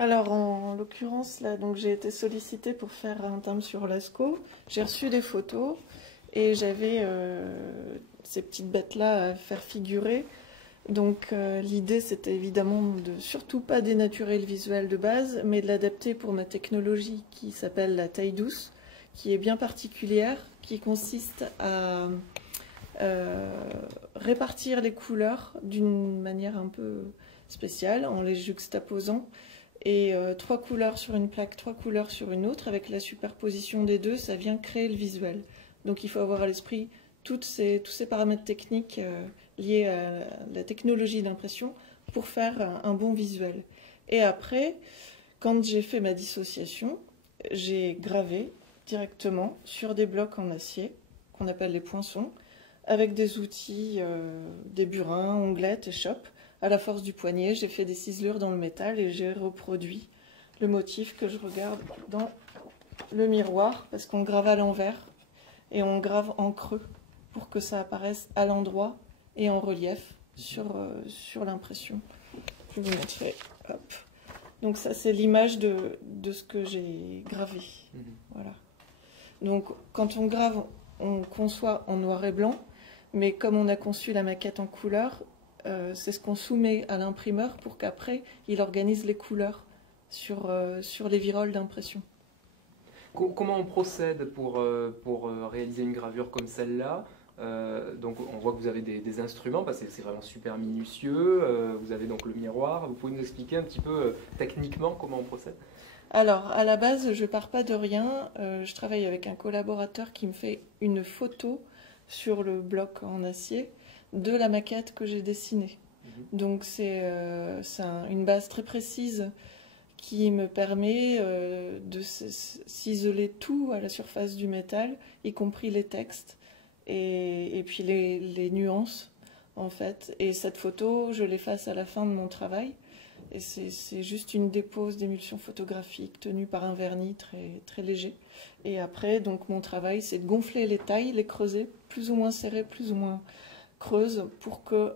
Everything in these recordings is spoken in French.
Alors, en l'occurrence, là, donc j'ai été sollicitée pour faire un timbre sur Lascaux. J'ai reçu des photos et j'avais ces petites bêtes-là à faire figurer. Donc, l'idée, c'était évidemment de surtout pas dénaturer le visuel de base, mais de l'adapter pour ma technologie qui s'appelle la taille douce, qui est bien particulière, qui consiste à répartir les couleurs d'une manière un peu spéciale, en les juxtaposant. Et 3 couleurs sur une plaque, 3 couleurs sur une autre, avec la superposition des deux, ça vient créer le visuel. Donc il faut avoir à l'esprit tous ces paramètres techniques liés à la technologie d'impression pour faire un bon visuel. Et après, quand j'ai fait ma dissociation, j'ai gravé directement sur des blocs en acier, qu'on appelle les poinçons, avec des outils, des burins, onglettes, échoppes. À la force du poignet, j'ai fait des ciselures dans le métal et j'ai reproduit le motif que je regarde dans le miroir, parce qu'on grave à l'envers et on grave en creux pour que ça apparaisse à l'endroit et en relief sur l'impression. Je vous montrer. Hop. Donc ça, c'est l'image de ce que j'ai gravé. Voilà. Donc quand on grave, on conçoit en noir et blanc, mais comme on a conçu la maquette en couleur, c'est ce qu'on soumet à l'imprimeur pour qu'après, il organise les couleurs sur les viroles d'impression. Comment on procède pour réaliser une gravure comme celle-là? Donc on voit que vous avez des instruments, parce que c'est vraiment super minutieux. Vous avez donc le miroir. Vous pouvez nous expliquer un petit peu techniquement comment on procède? Alors, à la base, je pars pas de rien. Je travaille avec un collaborateur qui me fait une photo sur le bloc en acier de la maquette que j'ai dessinée. Donc c'est une base très précise qui me permet de ciseler tout à la surface du métal, y compris les textes et puis les nuances en fait. Et cette photo, je l'efface à la fin de mon travail. Et c'est juste une dépose d'émulsion photographique tenue par un vernis très, très léger. Et après, donc mon travail, c'est de gonfler les tailles, les creuser, plus ou moins serrées, plus ou moins creuses, pour que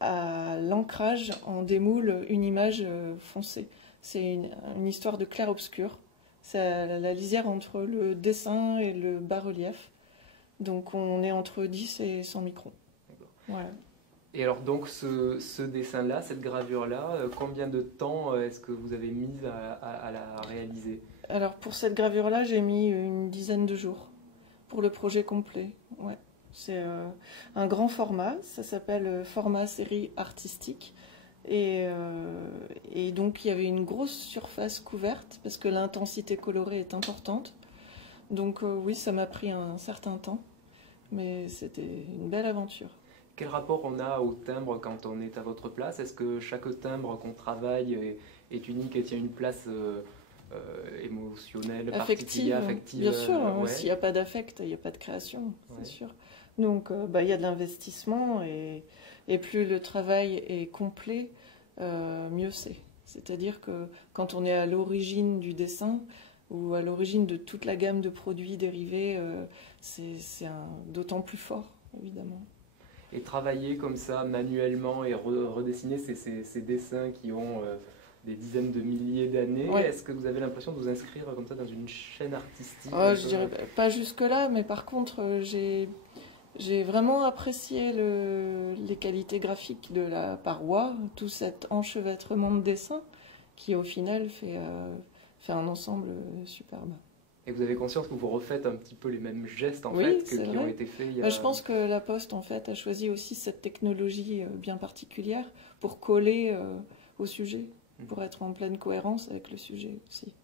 à l'ancrage, on démoule une image foncée. C'est une histoire de clair-obscur. C'est la lisière entre le dessin et le bas-relief. Donc on est entre 10 et 100 microns. Voilà. Et alors donc ce dessin-là, cette gravure-là, combien de temps est-ce que vous avez mis à la réaliser? Alors pour cette gravure-là, j'ai mis une dizaine de jours pour le projet complet. Ouais. C'est un grand format, ça s'appelle format série artistique. Et donc il y avait une grosse surface couverte parce que l'intensité colorée est importante. Donc oui, ça m'a pris un certain temps, mais c'était une belle aventure. Quel rapport on a au timbre quand on est à votre place? Est-ce que chaque timbre qu'on travaille est unique et tient une place émotionnelle, particulière, affective? Bien sûr, ouais. S'il n'y a pas d'affect, il n'y a pas de création, c'est Ouais. sûr. Donc il y a de l'investissement et plus le travail est complet, mieux c'est. C'est-à-dire que quand on est à l'origine du dessin ou à l'origine de toute la gamme de produits dérivés, c'est d'autant plus fort, évidemment. Et travailler comme ça manuellement et redessiner ces dessins qui ont des dizaines de milliers d'années, Ouais. est-ce que vous avez l'impression de vous inscrire comme ça dans une chaîne artistique? Je dirais pas jusque-là, mais par contre, j'ai vraiment apprécié les qualités graphiques de la paroi, tout cet enchevêtrement de dessins qui au final fait un ensemble superbe. Et vous avez conscience que vous refaites un petit peu les mêmes gestes en Oui, fait qui c'est ont vrai. été faits il y a... Je pense que la Poste en fait a choisi aussi cette technologie bien particulière pour coller au sujet, pour être en pleine cohérence avec le sujet aussi.